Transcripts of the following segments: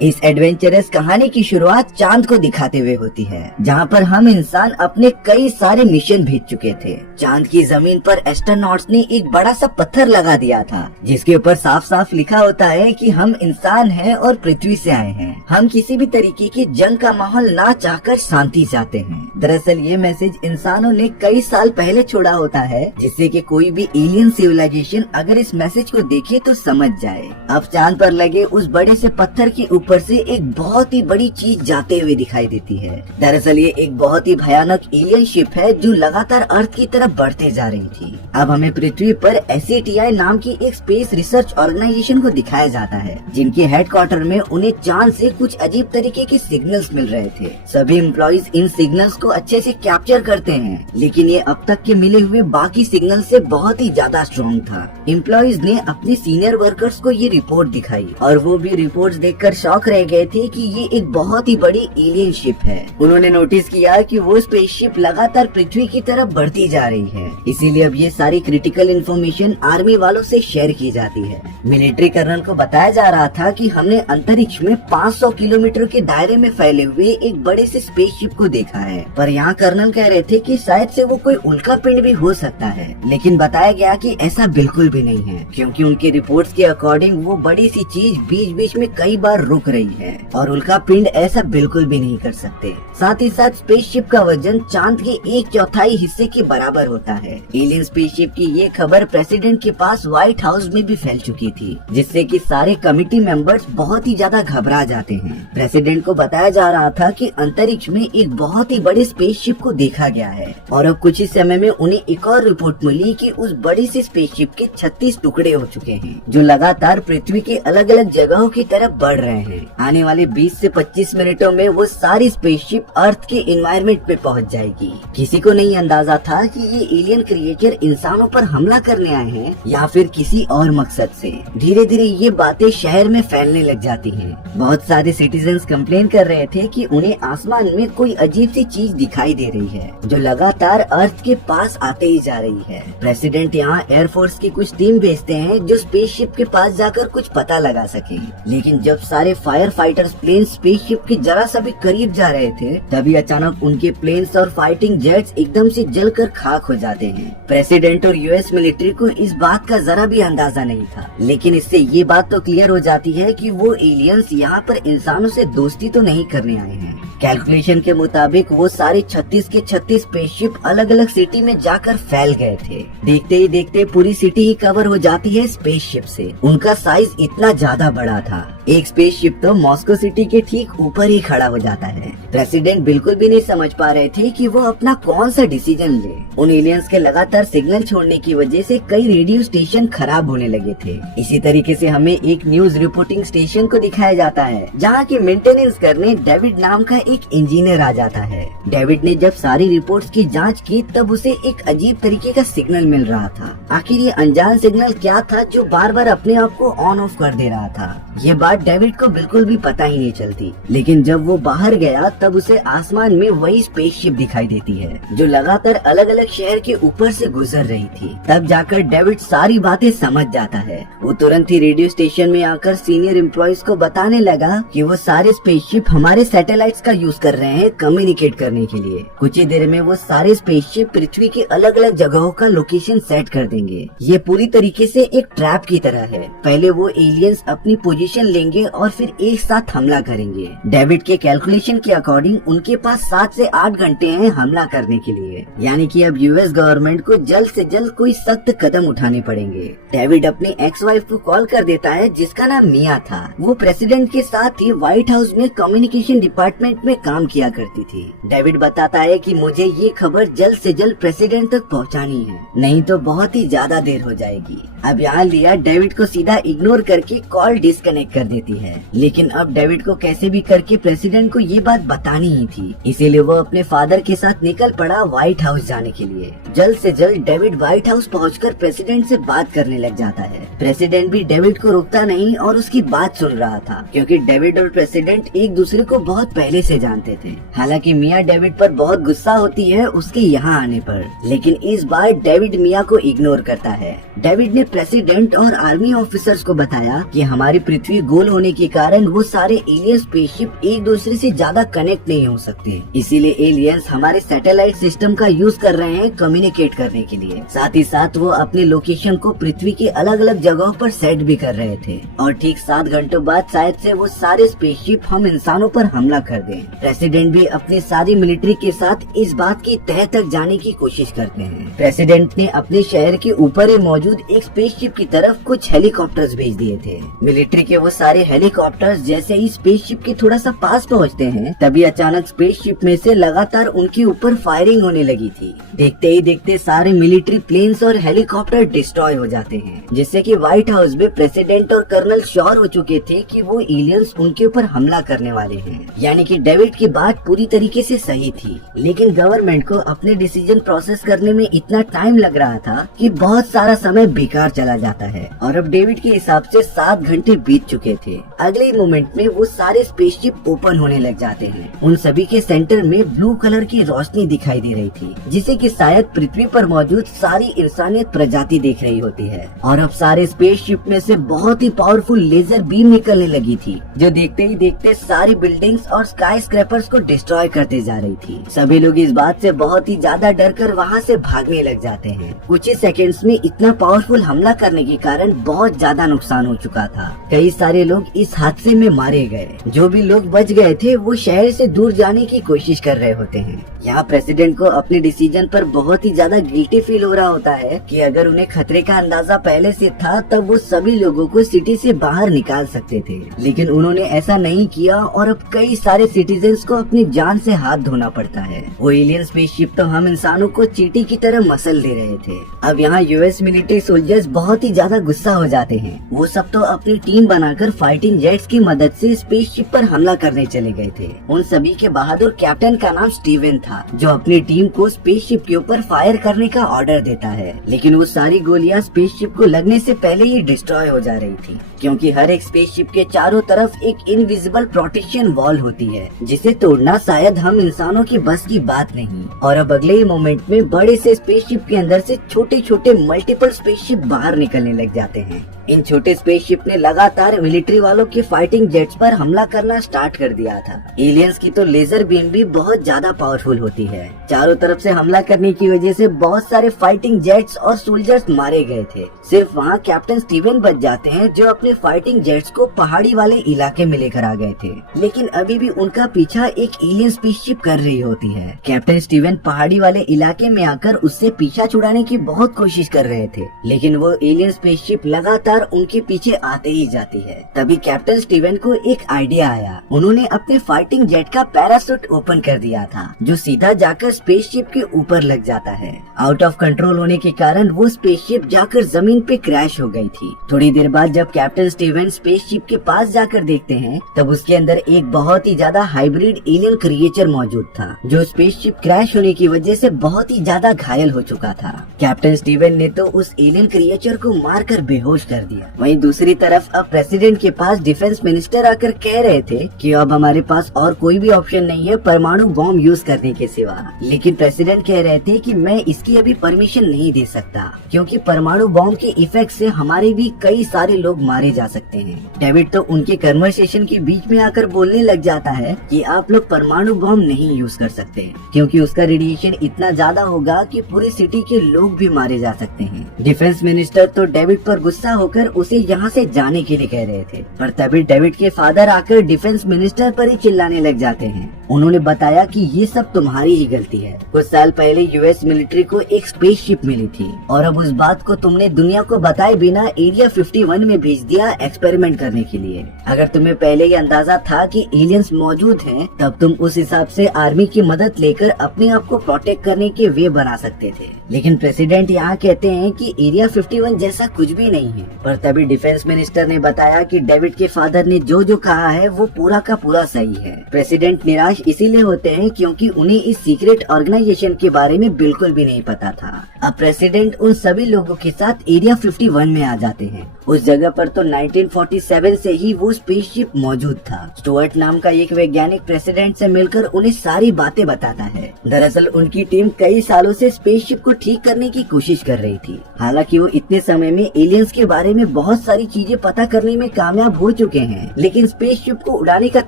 इस एडवेंचरस कहानी की शुरुआत चांद को दिखाते हुए होती है, जहाँ पर हम इंसान अपने कई सारे मिशन भेज चुके थे। चांद की जमीन पर एस्ट्रोनॉट्स ने एक बड़ा सा पत्थर लगा दिया था, जिसके ऊपर साफ साफ लिखा होता है कि हम इंसान हैं और पृथ्वी से आए हैं। हम किसी भी तरीके की जंग का माहौल ना चाहकर शांति चाहते हैं। दरअसल ये मैसेज इंसानों ने कई साल पहले छोड़ा होता है, जिससे कि कोई भी एलियन सिविलाइजेशन अगर इस मैसेज को देखे तो समझ जाए। अब चांद पर लगे उस बड़े से पत्थर के ऊपर से एक बहुत ही बड़ी चीज जाते हुए दिखाई देती है। दरअसल ये एक बहुत ही भयानक एलियन शिप है जो लगातार अर्थ की तरफ बढ़ते जा रही थी। अब हमें पृथ्वी पर SETI नाम की एक स्पेस रिसर्च ऑर्गेनाइजेशन को दिखाया जाता है, जिनके हेडक्वार्टर में उन्हें चांद से कुछ अजीब तरीके के सिग्नल्स मिल रहे थे। सभी एम्प्लॉइज इन सिग्नल्स को अच्छे से कैप्चर करते हैं, लेकिन ये अब तक के मिले हुए बाकी सिग्नल से बहुत ही ज्यादा स्ट्रॉन्ग था। एम्प्लॉइज ने अपने सीनियर वर्कर्स को ये रिपोर्ट दिखाई और वो भी रिपोर्ट्स देखकर शॉक रह गए थे कि ये एक बहुत ही बड़ी एलियन शिप है। उन्होंने नोटिस किया कि वो स्पेसशिप लगातार पृथ्वी की तरफ बढ़ती जा रही है, इसीलिए अब ये सारी क्रिटिकल इन्फॉर्मेशन आर्मी वालों से शेयर की जाती है। मिलिट्री कर्नल को बताया जा रहा था कि हमने अंतरिक्ष में 500 किलोमीटर के दायरे में फैले हुए एक बड़े से स्पेसशिप को देखा है, पर यहाँ कर्नल कह रहे थे कि शायद से वो कोई उल्का पिंड भी हो सकता है। लेकिन बताया गया कि ऐसा बिल्कुल भी नहीं है, क्योंकि उनके रिपोर्ट्स के अकॉर्डिंग वो बड़ी सी चीज बीच बीच में कई बार रुक रही है और उल्का पिंड ऐसा बिल्कुल भी नहीं कर सकते। साथ ही साथ स्पेसशिप का वजन चांद के 1/4 हिस्से के बराबर होता है। एलियन स्पेसशिप की ये खबर प्रेसिडेंट के पास व्हाइट हाउस में भी फैल चुकी थी, जिससे कि सारे कमिटी मेंबर्स बहुत ही ज्यादा घबरा जाते हैं। प्रेसिडेंट को बताया जा रहा था कि अंतरिक्ष में एक बहुत ही बड़ी स्पेसशिप को देखा गया है और अब कुछ ही समय में उन्हें एक और रिपोर्ट मिली कि उस बड़ी सी स्पेसशिप के 36 टुकड़े हो चुके हैं, जो लगातार पृथ्वी के अलग अलग जगहों की तरफ बढ़ रहे हैं। आने वाले 20 से 25 मिनटों में वो सारी स्पेसशिप अर्थ के एनवायरनमेंट पे पहुंच जाएगी। किसी को नहीं अंदाजा था कि ये एलियन क्रिएचर इंसानों पर हमला करने आए हैं या फिर किसी और मकसद से। धीरे धीरे ये बातें शहर में फैलने लग जाती हैं। बहुत सारे सिटीजन्स कंप्लेन कर रहे थे कि उन्हें आसमान में कोई अजीब सी चीज दिखाई दे रही है, जो लगातार अर्थ के पास आते ही जा रही है। प्रेसिडेंट यहाँ एयरफोर्स की कुछ टीम भेजते हैं जो स्पेसशिप के पास जाकर कुछ पता लगा सके, लेकिन जब सारे फायर फाइटर्स प्लेन स्पेसशिप के जरा सा भी करीब जा रहे थे, तभी अचानक उनके प्लेन्स और फाइटिंग जेट्स एकदम से जलकर खाक हो जाते हैं। प्रेसिडेंट और US मिलिट्री को इस बात का जरा भी अंदाजा नहीं था, लेकिन इससे ये बात तो क्लियर हो जाती है कि वो एलियंस यहाँ पर इंसानों से दोस्ती तो नहीं करने आए हैं। कैलकुलेशन के मुताबिक वो सारे 36 के 36 स्पेसशिप अलग अलग सिटी में जाकर फैल गए थे। देखते ही देखते पूरी सिटी ही कवर हो जाती है स्पेसशिप से। उनका साइज इतना ज्यादा बड़ा था, एक स्पेसशिप तो मॉस्को सिटी के ठीक ऊपर ही खड़ा हो जाता है। प्रेसिडेंट बिल्कुल भी नहीं समझ पा रहे थे कि वो अपना कौन सा डिसीजन ले। उन एलियंस के लगातार सिग्नल छोड़ने की वजह से कई रेडियो स्टेशन खराब होने लगे थे। इसी तरीके से हमें एक न्यूज रिपोर्टिंग स्टेशन को दिखाया जाता है, जहाँ की मेंटेनेंस करने डेविड नाम का एक इंजीनियर आ जाता है। डेविड ने जब सारी रिपोर्ट्स की जांच की, तब उसे एक अजीब तरीके का सिग्नल मिल रहा था। आखिर ये अनजान सिग्नल क्या था जो बार बार अपने आप को ऑन ऑफ कर दे रहा था? ये बात डेविड को बिल्कुल भी पता ही नहीं चलती, लेकिन जब वो बाहर गया तब उसे आसमान में वही स्पेसशिप दिखाई देती है, जो लगातार अलग अलग शहर के ऊपर से गुजर रही थी। तब जाकर डेविड सारी बातें समझ जाता है। वो तुरंत ही रेडियो स्टेशन में आकर सीनियर एम्प्लॉइज को बताने लगा कि वो सारे स्पेसशिप हमारे सैटेलाइट्स का यूज कर रहे हैं कम्युनिकेट करने के लिए। कुछ ही देर में वो सारे स्पेसशिप पृथ्वी के अलग अलग जगहों का लोकेशन सेट कर देंगे। ये पूरी तरीके से एक ट्रैप की तरह है। पहले वो एलियंस अपनी पोजीशन लेंगे और फिर एक साथ हमला करेंगे। डेविड के कैलकुलेशन के अकॉर्डिंग उनके पास 7 से 8 घंटे हैं हमला करने के लिए, यानी कि अब US गवर्नमेंट को जल्द से जल्द कोई सख्त कदम उठाने पड़ेंगे। डेविड अपनी एक्स वाइफ को कॉल कर देता है, जिसका नाम मिया था। वो प्रेसिडेंट के साथ ही व्हाइट हाउस में कम्युनिकेशन डिपार्टमेंट में काम किया करती थी। डेविड बताता है कि मुझे ये खबर जल्द से जल्द प्रेसिडेंट तक पहुंचानी है, नहीं तो बहुत ही ज्यादा देर हो जाएगी। अब यहाँ लिया डेविड को सीधा इग्नोर करके कॉल डिस्कनेक्ट कर देती है, लेकिन अब डेविड को कैसे भी करके प्रेसिडेंट को ये बात बतानी ही थी, इसीलिए वो अपने फादर के साथ निकल पड़ा व्हाइट हाउस जाने के लिए। जल्द से जल्द डेविड व्हाइट हाउस पहुंचकर प्रेसिडेंट से बात करने लग जाता है। प्रेसिडेंट भी डेविड को रोकता नहीं और उसकी बात सुन रहा था, क्योंकि डेविड और प्रेसिडेंट एक दूसरे को बहुत पहले से जानते थे। हालांकि मिया डेविड पर बहुत गुस्सा होती है उसके यहाँ आने पर, लेकिन इस बार डेविड मिया को इग्नोर करता है। डेविड ने प्रेसिडेंट और आर्मी ऑफिसर्स को बताया कि हमारी पृथ्वी गोल होने के कारण कारण वो सारे एलियन स्पेसशिप एक दूसरे से ज्यादा कनेक्ट नहीं हो सकते। इसीलिए एलियंस हमारे सैटेलाइट सिस्टम का यूज कर रहे हैं कम्युनिकेट करने के लिए। साथ ही साथ वो अपने लोकेशन को पृथ्वी के अलग अलग जगहों पर सेट भी कर रहे थे और ठीक 7 घंटों बाद शायद से वो सारे स्पेसशिप हम इंसानों पर हमला कर दें। प्रेसिडेंट भी अपनी सारी मिलिट्री के साथ इस बात की तह तक जाने की कोशिश करते हैं। प्रेसिडेंट ने अपने शहर के ऊपर ही मौजूद एक स्पेसशिप की तरफ कुछ हेलीकॉप्टर्स भेज दिए थे। मिलिट्री के वो सारे हेलीकॉप्टर्स जैसे ही स्पेसशिप के थोड़ा सा पास पहुंचते हैं तभी अचानक स्पेसशिप में से लगातार उनके ऊपर फायरिंग होने लगी थी। देखते ही देखते सारे मिलिट्री प्लेन्स और हेलीकॉप्टर डिस्ट्रॉय हो जाते हैं, जिससे कि व्हाइट हाउस में प्रेसिडेंट और कर्नल श्योर हो चुके थे कि वो एलियंस उनके ऊपर हमला करने वाले हैं। यानी कि डेविड की बात पूरी तरीके से सही थी, लेकिन गवर्नमेंट को अपने डिसीजन प्रोसेस करने में इतना टाइम लग रहा था कि बहुत सारा समय बेकार चला जाता है। और अब डेविड के हिसाब से 7 घंटे बीत चुके थे। अगले ही मोमेंट में वो सारे स्पेसशिप ओपन होने लग जाते हैं। उन सभी के सेंटर में ब्लू कलर की रोशनी दिखाई दे रही थी, जिसे कि शायद पृथ्वी पर मौजूद सारी इंसानियत प्रजाति देख रही होती है। और अब सारे स्पेसशिप में से बहुत ही पावरफुल लेजर बीम निकलने लगी थी, जो देखते ही देखते सारी बिल्डिंग्स और स्काई स्क्रैपर्स को डिस्ट्रॉय करते जा रही थी। सभी लोग इस बात से बहुत ही ज्यादा डर कर वहाँ से भागने लग जाते हैं। कुछ ही सेकेंड्स में इतना पावरफुल हमला करने के कारण बहुत ज्यादा नुकसान हो चुका था। कई सारे लोग इस हादसे में मारे गए। जो भी लोग बच गए थे वो शहर से दूर जाने की कोशिश कर रहे होते हैं। यहाँ प्रेसिडेंट को अपने डिसीजन पर बहुत ही ज्यादा गिल्टी फील हो रहा होता है कि अगर उन्हें खतरे का अंदाजा पहले से था तब वो सभी लोगों को सिटी से बाहर निकाल सकते थे, लेकिन उन्होंने ऐसा नहीं किया और अब कई सारे सिटीजन्स को अपनी जान से हाथ धोना पड़ता है। वो एलियन स्पेसशिप तो हम इंसानों को चींटी की तरह मसल दे रहे थे। अब यहाँ यूएस मिलिट्री सोल्जर्स बहुत ही ज्यादा गुस्सा हो जाते हैं। वो सब तो अपनी टीम बनाकर फाइटिंग जेट्स की मदद से स्पेसशिप पर हमला करने चले गए थे। उन सभी के बहादुर कैप्टन का नाम स्टीवन था, जो अपनी टीम को स्पेसशिप के ऊपर फायर करने का ऑर्डर देता है। लेकिन वो सारी गोलियां स्पेसशिप को लगने से पहले ही डिस्ट्रॉय हो जा रही थी, क्योंकि हर एक स्पेसशिप के चारों तरफ एक इनविजिबल प्रोटेक्शन वॉल होती है, जिसे तोड़ना शायद हम इंसानों की बस की बात नहीं। और अब अगले ही मोमेंट में बड़े से स्पेसशिप के अंदर से छोटे छोटे मल्टीपल स्पेसशिप बाहर निकलने लग जाते हैं। इन छोटे स्पेसशिप ने लगातार मिलिट्री वालों के फाइटिंग जेट्स पर हमला करना स्टार्ट कर दिया था। एलियंस की तो लेजर बीम भी बहुत ज्यादा पावरफुल होती है। चारों तरफ से हमला करने की वजह से बहुत सारे फाइटिंग जेट्स और सोल्जर्स मारे गए थे। सिर्फ वहाँ कैप्टन स्टीवन बच जाते हैं, जो अपने फाइटिंग जेट्स को पहाड़ी वाले इलाके में लेकर आ गए थे। लेकिन अभी भी उनका पीछा एक एलियन स्पेसशिप कर रही होती है। कैप्टन स्टीवन पहाड़ी वाले इलाके में आकर उससे पीछा छुड़ाने की बहुत कोशिश कर रहे थे, लेकिन वो एलियन स्पेसशिप लगातार उनके पीछे आते ही जाती है। तभी कैप्टन स्टीवन को एक आइडिया आया। उन्होंने अपने फाइटिंग जेट का पैराशूट ओपन कर दिया था, जो सीधा जाकर स्पेसशिप के ऊपर लग जाता है। आउट ऑफ कंट्रोल होने के कारण वो स्पेसशिप जाकर जमीन पे क्रैश हो गई थी। थोड़ी देर बाद जब कैप्टन स्टीवन स्पेसशिप के पास जाकर देखते हैं, तब उसके अंदर एक बहुत ही ज्यादा हाइब्रिड एलियन क्रिएचर मौजूद था, जो स्पेसशिप क्रैश होने की वजह से बहुत ही ज्यादा घायल हो चुका था। कैप्टन स्टीवन ने तो उस एलियन क्रिएचर को मारकर बेहोश कर दिया। वहीं दूसरी तरफ अब प्रेसिडेंट के पास डिफेंस मिनिस्टर आकर कह रहे थे कि अब हमारे पास और कोई भी ऑप्शन नहीं है परमाणु बॉम्ब यूज करने के सिवा। लेकिन प्रेसिडेंट कह रहे थे कि मैं इसकी अभी परमिशन नहीं दे सकता, क्योंकि परमाणु बॉम्ब के इफेक्ट से हमारे भी कई सारे लोग मारे जा सकते हैं। डेविड तो उनके कन्वर्सेशन के बीच में आकर बोलने लग जाता है कि आप लोग परमाणु बॉम्ब नहीं यूज कर सकते, क्योंकि उसका रेडिएशन इतना ज्यादा होगा कि पूरी सिटी के लोग भी मारे जा सकते हैं। डिफेंस मिनिस्टर तो डेविड पर गुस्सा होकर उसे यहाँ से जाने के लिए कह रहे थे, पर तभी डेविड के फादर आकर डिफेंस मिनिस्टर पर ही चिल्लाने लग जाते हैं। उन्होंने बताया कि ये सब तुम्हारी ही गलती है। कुछ साल पहले यूएस मिलिट्री को एक स्पेसशिप मिली थी और अब उस बात को तुमने दुनिया को बताए बिना एरिया 51 में भेज दिया एक्सपेरिमेंट करने के लिए। अगर तुम्हें पहले ही अंदाजा था कि एलियंस मौजूद हैं, तब तुम उस हिसाब से आर्मी की मदद लेकर अपने आप को प्रोटेक्ट करने के वे बना सकते थे। लेकिन प्रेसिडेंट यहाँ कहते हैं कि एरिया 51 जैसा कुछ भी नहीं है। पर तभी डिफेंस मिनिस्टर ने बताया कि डेविड के फादर ने जो जो कहा है वो पूरा का पूरा सही है। प्रेसिडेंट निराश इसीलिए होते हैं क्योंकि उन्हें इस सीक्रेट ऑर्गेनाइजेशन के बारे में बिल्कुल भी नहीं पता था। अब प्रेसिडेंट उन सभी लोगों के साथ एरिया 51 में आ जाते हैं उस जगह पर तो 1947 से ही वो स्पेसशिप मौजूद था। स्टुअर्ट नाम का एक वैज्ञानिक प्रेसिडेंट से मिलकर उन्हें सारी बातें बताता है। दरअसल उनकी टीम कई सालों से स्पेसशिप को ठीक करने की कोशिश कर रही थी। हालांकि वो इतने समय में एलियंस के बारे में बहुत सारी चीजें पता करने में कामयाब हो चुके हैं, लेकिन स्पेसशिप को उड़ाने का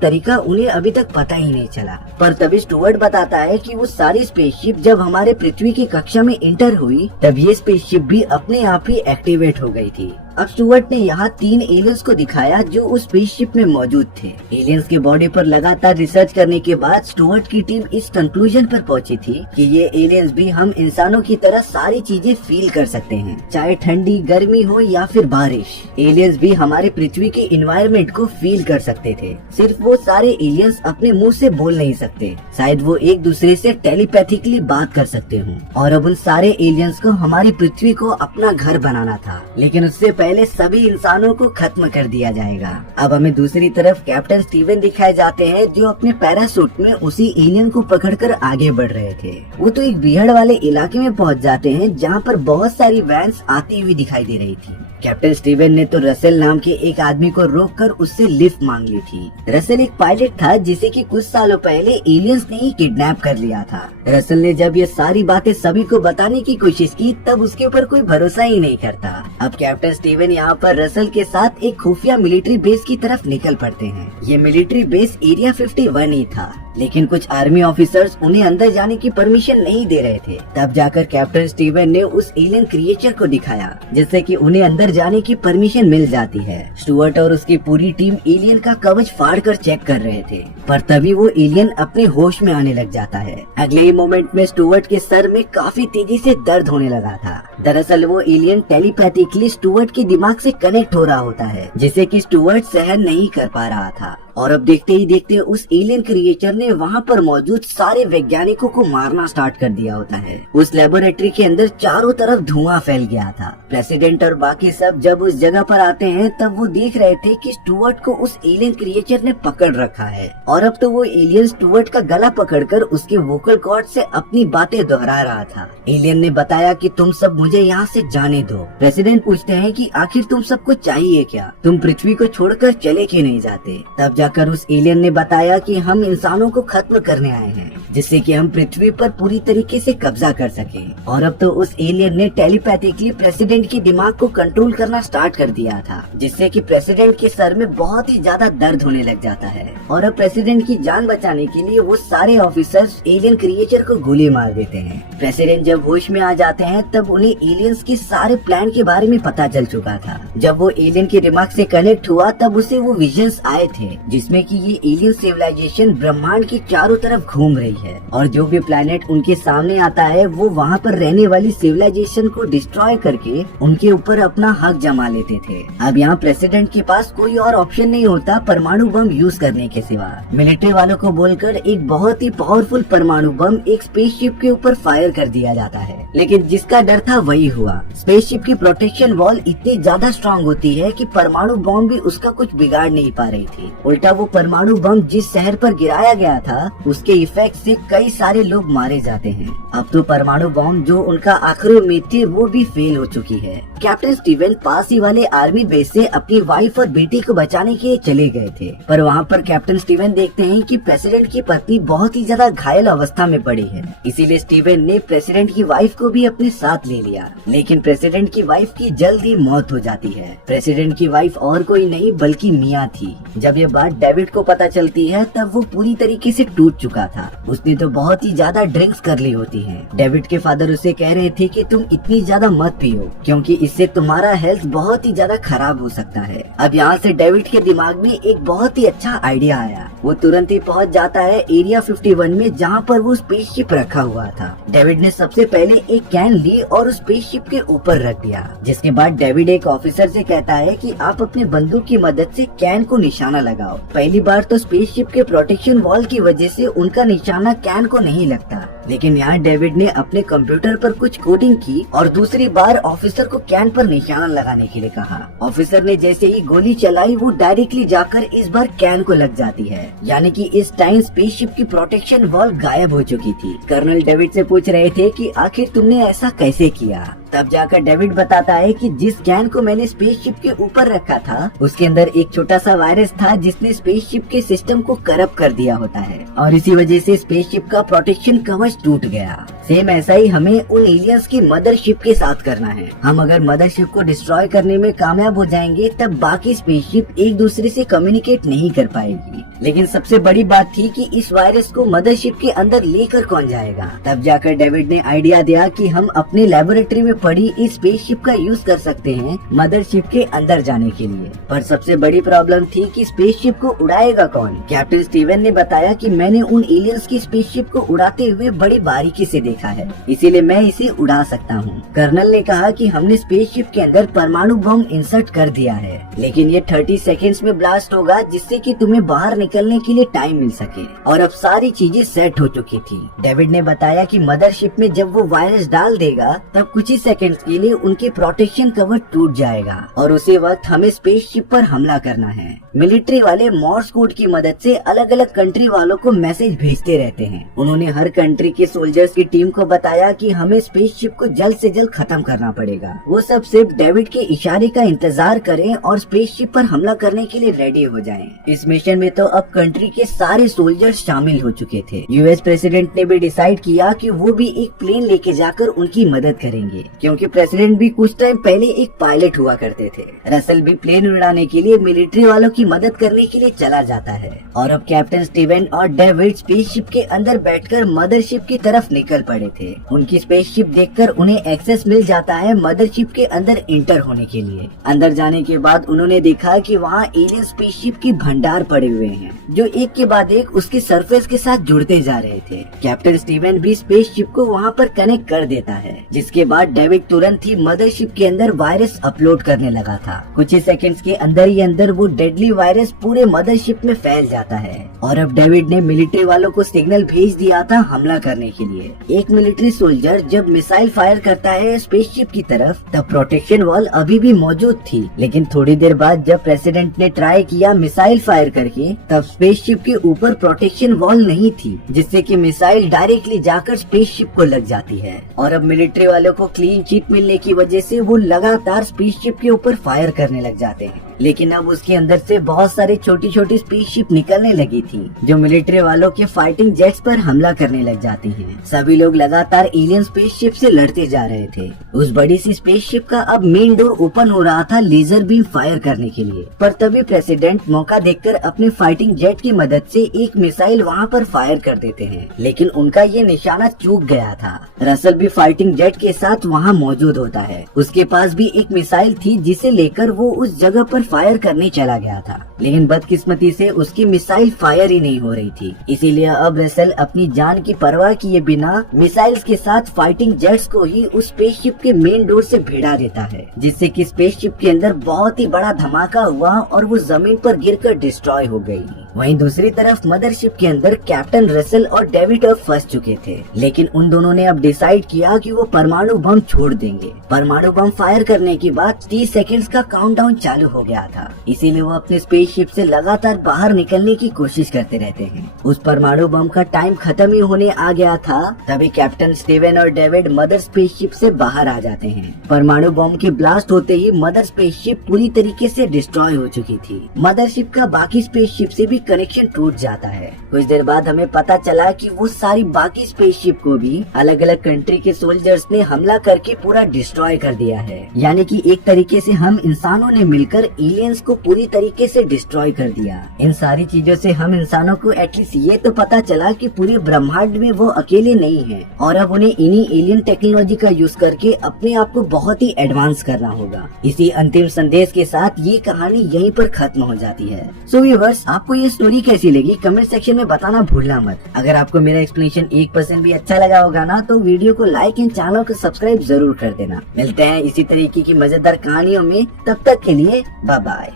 तरीका उन्हें अभी तक पता ही नहीं चला। पर तभी स्टुअर्ट बताता है कि वो सारी स्पेसशिप जब हमारे पृथ्वी की कक्षा में इंटर हुई तब ये स्पेसशिप भी अपने आप ही एक्टिवेट हो गई थी। अब स्टुअर्ट ने यहाँ 3 एलियंस को दिखाया जो उस स्पेसशिप में मौजूद थे। एलियंस के बॉडी पर लगातार रिसर्च करने के बाद स्टुअर्ट की टीम इस कंक्लूजन पर पहुंची थी कि ये एलियंस भी हम इंसानों की तरह सारी चीजें फील कर सकते हैं, चाहे ठंडी, गर्मी हो या फिर बारिश। एलियंस भी हमारे पृथ्वी के इन्वायरमेंट को फील कर सकते थे। सिर्फ वो सारे एलियंस अपने मुंह से बोल नहीं सकते, शायद वो एक दूसरे से टेलीपैथिकली बात कर सकते हों। और अब उन सारे एलियंस को हमारी पृथ्वी को अपना घर बनाना था, लेकिन उससे पहले सभी इंसानों को खत्म कर दिया जाएगा। अब हमें दूसरी तरफ कैप्टन स्टीवन दिखाए जाते हैं जो अपने पैरासूट में उसी एलियन को पकड़कर आगे बढ़ रहे थे। वो तो एक बीहड़ वाले इलाके में पहुंच जाते हैं जहां पर बहुत सारी वैन्स आती हुई दिखाई दे रही थी। कैप्टन स्टीवन ने तो रसेल नाम के एक आदमी को रोककर उससे लिफ्ट मांग ली थी। रसेल एक पायलट था जिसे कि कुछ सालों पहले एलियंस ने ही किडनैप कर लिया था। रसेल ने जब ये सारी बातें सभी को बताने की कोशिश की तब उसके ऊपर कोई भरोसा ही नहीं करता। अब कैप्टन स्टीवन यहाँ पर रसेल के साथ एक खुफिया मिलिट्री बेस की तरफ निकल पड़ते हैं। ये मिलिट्री बेस एरिया 51 ही था, लेकिन कुछ आर्मी ऑफिसर्स उन्हें अंदर जाने की परमिशन नहीं दे रहे थे। तब जाकर कैप्टन स्टीवन ने उस एलियन क्रिएचर को दिखाया जिससे कि उन्हें अंदर जाने की परमिशन मिल जाती है। स्टुअर्ट और उसकी पूरी टीम एलियन का कवच फाड़कर चेक कर रहे थे, पर तभी वो एलियन अपने होश में आने लग जाता है। अगले ही मोमेंट में स्टुअर्ट के सर में काफी तेजी से दर्द होने लगा था। दरअसल वो एलियन टेलीपैथिकली स्टुअर्ट के दिमाग से कनेक्ट हो रहा होता है, जिसे कि स्टुअर्ट सहन नहीं कर पा रहा था। और अब देखते ही देखते उस एलियन क्रिएचर ने वहाँ पर मौजूद सारे वैज्ञानिकों को मारना स्टार्ट कर दिया होता है। उस लेबोरेटरी के अंदर चारों तरफ धुआं फैल गया था। प्रेसिडेंट और बाकी सब जब उस जगह पर आते हैं तब वो देख रहे थे कि स्टुअर्ट को उस एलियन क्रिएचर ने पकड़ रखा है और अब तो वो एलियन स्टुअर्ट का गला पकड़कर उसके वोकल कॉर्ड से अपनी बातें दोहरा रहा था। एलियन ने बताया कि तुम सब मुझे यहाँ से जाने दो। प्रेसिडेंट पूछते हैं कि आखिर तुम सबको चाहिए क्या, तुम पृथ्वी को छोड़कर चले क्यों नहीं जाते। तब जाकर उस एलियन ने बताया कि हम इंसानों को खत्म करने आए हैं जिससे कि हम पृथ्वी पर पूरी तरीके से कब्जा कर सकें। और अब तो उस एलियन ने टेलीपैथिकली प्रेसिडेंट के दिमाग को कंट्रोल करना स्टार्ट कर दिया था, जिससे कि प्रेसिडेंट के सर में बहुत ही ज्यादा दर्द होने लग जाता है। और अब प्रेसिडेंट की जान बचाने के लिए वो सारे ऑफिसर्स एलियन क्रिएचर को गोली मार देते हैं। प्रेसिडेंट जब होश में आ जाते हैं तब उन्हें एलियंस के सारे प्लान के बारे में पता चल चुका था। जब वो एलियन के दिमाग से कनेक्ट हुआ तब उसे वो विजन्स आए थे जिसमें कि ये एलियन सिविलाइजेशन ब्रह्मांड के चारों तरफ घूम रही है और जो भी प्लैनेट उनके सामने आता है वो वहाँ पर रहने वाली सिविलाइजेशन को डिस्ट्रॉय करके उनके ऊपर अपना हक जमा लेते थे। अब यहाँ प्रेसिडेंट के पास कोई और ऑप्शन नहीं होता परमाणु बम यूज करने के सिवा। मिलिट्री वालों को बोलकर एक बहुत ही पावरफुल परमाणु बम एक स्पेसशिप के ऊपर फायर कर दिया जाता है, लेकिन जिसका डर था वही हुआ। स्पेसशिप की प्रोटेक्शन वॉल इतनी ज्यादा स्ट्रॉन्ग होती है कि परमाणु बम भी उसका कुछ बिगाड़ नहीं पा रही थी। उल्टा वो परमाणु बम जिस शहर पर गिराया गया था उसके इफेक्ट से कई सारे लोग मारे जाते हैं। अब तो परमाणु बम जो उनका आखिरी उम्मीद थी वो भी फेल हो चुकी है। कैप्टन स्टीवन पास ही वाले आर्मी बेस से अपनी वाइफ और बेटी को बचाने के लिए चले गए थे, पर वहाँ पर कैप्टन स्टीवन देखते हैं कि प्रेसिडेंट की पत्नी बहुत ही ज्यादा घायल अवस्था में पड़ी है। इसीलिए स्टीवन ने प्रेसिडेंट की वाइफ को भी अपने साथ ले लिया, लेकिन प्रेसिडेंट की वाइफ की जल्द ही मौत हो जाती है। प्रेसिडेंट की वाइफ और कोई नहीं बल्कि मिया थी। जब ये बात डेविड को पता चलती है तब वो पूरी तरीके से टूट चुका था। उसने तो बहुत ही ज्यादा ड्रिंक्स कर ली होती है। डेविड के फादर उसे कह रहे थे कि तुम इतनी ज्यादा मत पियो क्योंकि इससे तुम्हारा हेल्थ बहुत ही ज्यादा खराब हो सकता है। अब यहाँ से डेविड के दिमाग में एक बहुत ही अच्छा आइडिया आया। वो तुरंत ही पहुँच जाता है एरिया 51 में जहाँ पर वो स्पेसशिप रखा हुआ था। डेविड ने सबसे पहले एक कैन ली और उस स्पेसशिप के ऊपर रख दिया, जिसके बाद डेविड एक ऑफिसर से कहता है कि आप अपने बंदूक की मदद से कैन को निशाना लगाओ। पहली बार तो स्पेसशिप के प्रोटेक्शन वॉल की वजह से उनका निशाना कैन को नहीं लगता, लेकिन यहाँ डेविड ने अपने कंप्यूटर पर कुछ कोडिंग की और दूसरी बार ऑफिसर को कैन पर निशाना लगाने के लिए कहा। ऑफिसर ने जैसे ही गोली चलाई वो डायरेक्टली जाकर इस बार कैन को लग जाती है, यानी कि इस टाइम स्पेसशिप की प्रोटेक्शन वॉल गायब हो चुकी थी। कर्नल डेविड से पूछ रहे थे कि आखिर तुमने ऐसा कैसे किया। तब जाकर डेविड बताता है कि जिस कैन को मैंने स्पेसशिप के ऊपर रखा था उसके अंदर एक छोटा सा वायरस था जिसने स्पेसशिप के सिस्टम को करप्ट कर दिया होता है और इसी वजह से स्पेसशिप का प्रोटेक्शन कवच टूट गया। सेम ऐसा ही हमें उन एलियंस की मदरशिप के साथ करना है। हम अगर मदरशिप को डिस्ट्रॉय करने में कामयाब हो जाएंगे तब बाकी स्पेसशिप एक दूसरे से कम्युनिकेट नहीं कर पाएगी। लेकिन सबसे बड़ी बात थी कि इस वायरस को मदरशिप के अंदर लेकर कौन जाएगा। तब जाकर डेविड ने आइडिया दिया कि हम अपने लेबोरेटरी में पड़ी इस स्पेसशिप का यूज कर सकते हैं मदरशिप के अंदर जाने के लिए। पर सबसे बड़ी प्रॉब्लम थी कि स्पेसशिप को उड़ाएगा कौन। कैप्टन स्टीवन ने बताया कि मैंने उन एलियंस की स्पेसशिप को उड़ाते हुए बड़ी बारीकी से देखा है, इसीलिए मैं इसे उड़ा सकता हूँ। कर्नल ने कहा कि हमने स्पेसशिप के अंदर परमाणु बम इंसर्ट कर दिया है, लेकिन ये 30 सेकेंड्स में ब्लास्ट होगा जिससे कि तुम्हें बाहर निकलने के लिए टाइम मिल सके। और अब सारी चीजें सेट हो चुकी थी। डेविड ने बताया कि मदरशिप में जब वो वायरस डाल देगा तब कुछ ही सेकंड्स के लिए उनके प्रोटेक्शन कवर टूट जाएगा और उसी वक्त हमें स्पेसशिप पर हमला करना है। मिलिट्री वाले मॉर्स कोड की मदद से अलग अलग कंट्री वालों को मैसेज भेजते रहते हैं। उन्होंने हर कंट्री के सोल्जर्स की टीम को बताया कि हमें स्पेसशिप को जल्द से जल्द खत्म करना पड़ेगा। वो सब सिर्फ डेविड के इशारे का इंतजार करें और स्पेसशिप पर हमला करने के लिए रेडी हो जाएं। इस मिशन में तो अब कंट्री के सारे सोल्जर्स शामिल हो चुके थे। यूएस प्रेसिडेंट ने भी डिसाइड किया कि वो भी एक प्लेन लेके जाकर उनकी मदद करेंगे, क्योंकि प्रेसिडेंट भी कुछ टाइम पहले एक पायलट हुआ करते थे। रसल भी प्लेन उड़ाने के लिए मिलिट्री वालों की मदद करने के लिए चला जाता है और अब कैप्टन स्टीवन और डेविड स्पेसशिप के अंदर बैठकर मदरशिप की तरफ निकल पड़े थे। उनकी स्पेसशिप देखकर उन्हें एक्सेस मिल जाता है मदरशिप के अंदर इंटर होने के लिए। अंदर जाने के बाद उन्होंने देखा कि वहाँ एलियन स्पेसशिप की भंडार पड़े हुए हैं जो एक के बाद एक उसके सरफेस के साथ जुड़ते जा रहे थे। कैप्टन स्टीवन भी स्पेसशिप को वहाँ पर कनेक्ट कर देता है, जिसके बाद डेविड तुरंत ही मदरशिप के अंदर वायरस अपलोड करने लगा था। कुछ ही सेकंड्स के अंदर ही अंदर वो डेडली वायरस पूरे मदरशिप में फैल जाता है और अब डेविड ने मिलिट्री वालों को सिग्नल भेज दिया था हमला करने के लिए। एक मिलिट्री सोल्जर जब मिसाइल फायर करता है स्पेसशिप की तरफ तब प्रोटेक्शन वॉल अभी भी मौजूद थी, लेकिन थोड़ी देर बाद जब प्रेसिडेंट ने ट्राई किया मिसाइल फायर करके तब स्पेसशिप के ऊपर प्रोटेक्शन वॉल नहीं थी, जिससे कि मिसाइल डायरेक्टली जाकर स्पेसशिप को लग जाती है। और अब मिलिट्री वालों को क्लीन चिट मिलने की वजह से वो लगातार स्पेसशिप के ऊपर फायर करने लग जाते हैं। लेकिन अब उसके अंदर से बहुत सारी छोटी छोटी स्पेसशिप निकलने लगी थी जो मिलिट्री वालों के फाइटिंग जेट्स पर हमला करने लग जाती हैं। सभी लोग लगातार एलियन स्पेसशिप से लड़ते जा रहे थे। उस बड़ी सी स्पेसशिप का अब मेन डोर ओपन हो रहा था लेजर बीम फायर करने के लिए, पर तभी प्रेसिडेंट मौका देखकर अपने फाइटिंग जेट की मदद से एक मिसाइल वहाँ पर फायर कर देते हैं, लेकिन उनका ये निशाना चूक गया था। रसल भी फाइटिंग जेट के साथ वहाँ मौजूद होता है। उसके पास भी एक मिसाइल थी जिसे लेकर वो उस जगह पर फायर करने चला गया था, लेकिन बदकिस्मती से उसकी मिसाइल फायर ही नहीं हो रही थी। इसीलिए अब रसल अपनी जान की परवाह किए बिना मिसाइल्स के साथ फाइटिंग जेट्स को ही उस स्पेसशिप के मेन डोर से भिड़ा देता है, जिससे कि स्पेसशिप के अंदर बहुत ही बड़ा धमाका हुआ और वो जमीन पर गिरकर डिस्ट्रॉय हो गई। वहीं दूसरी तरफ मदरशिप के अंदर कैप्टन रसल और डेविड अब फंस चुके थे, लेकिन उन दोनों ने अब डिसाइड किया कि वो परमाणु बम छोड़ देंगे। परमाणु बम फायर करने के बाद 30 सेकेंड्स का काउंटडाउन चालू हो गया था, इसीलिए वो अपने स्पेसशिप से लगातार बाहर निकलने की कोशिश करते रहते हैं। उस परमाणु बम का टाइम खत्म ही होने आ गया था, तभी कैप्टन स्टीवन और डेविड मदर स्पेसशिप से बाहर आ जाते हैं। परमाणु बम के ब्लास्ट होते ही मदर स्पेसशिप पूरी तरीके से डिस्ट्रॉय हो चुकी थी। मदरशिप का बाकी स्पेसशिप से भी कनेक्शन टूट जाता है। कुछ देर बाद हमें पता चला कि वो सारी बाकी स्पेसशिप को भी अलग अलग कंट्री के सोल्जर्स ने हमला करके पूरा डिस्ट्रॉय कर दिया है। यानी कि एक तरीके से हम इंसानों ने मिलकर एलियंस को पूरी तरीके से डिस्ट्रॉय कर दिया। इन सारी चीजों से हम इंसानों को एटलीस्ट ये तो पता चला कि पूरे ब्रह्मांड में वो अकेले नहीं है और अब उन्हें इन्हीं एलियन टेक्नोलॉजी का यूज करके अपने आप को बहुत ही एडवांस करना होगा। इसी अंतिम संदेश के साथ ये कहानी यहीं पर खत्म हो जाती है। सो व्यूअर्स, आपको ये स्टोरी कैसी लगी कमेंट सेक्शन में बताना भूलना मत। अगर आपको मेरा एक्सप्लेनेशन 1% भी अच्छा लगा होगा ना तो वीडियो को लाइक एंड चैनल को सब्सक्राइब जरूर कर देना। मिलते हैं इसी तरीके की मजेदार कहानियों में, तब तक के लिए बाय बाय।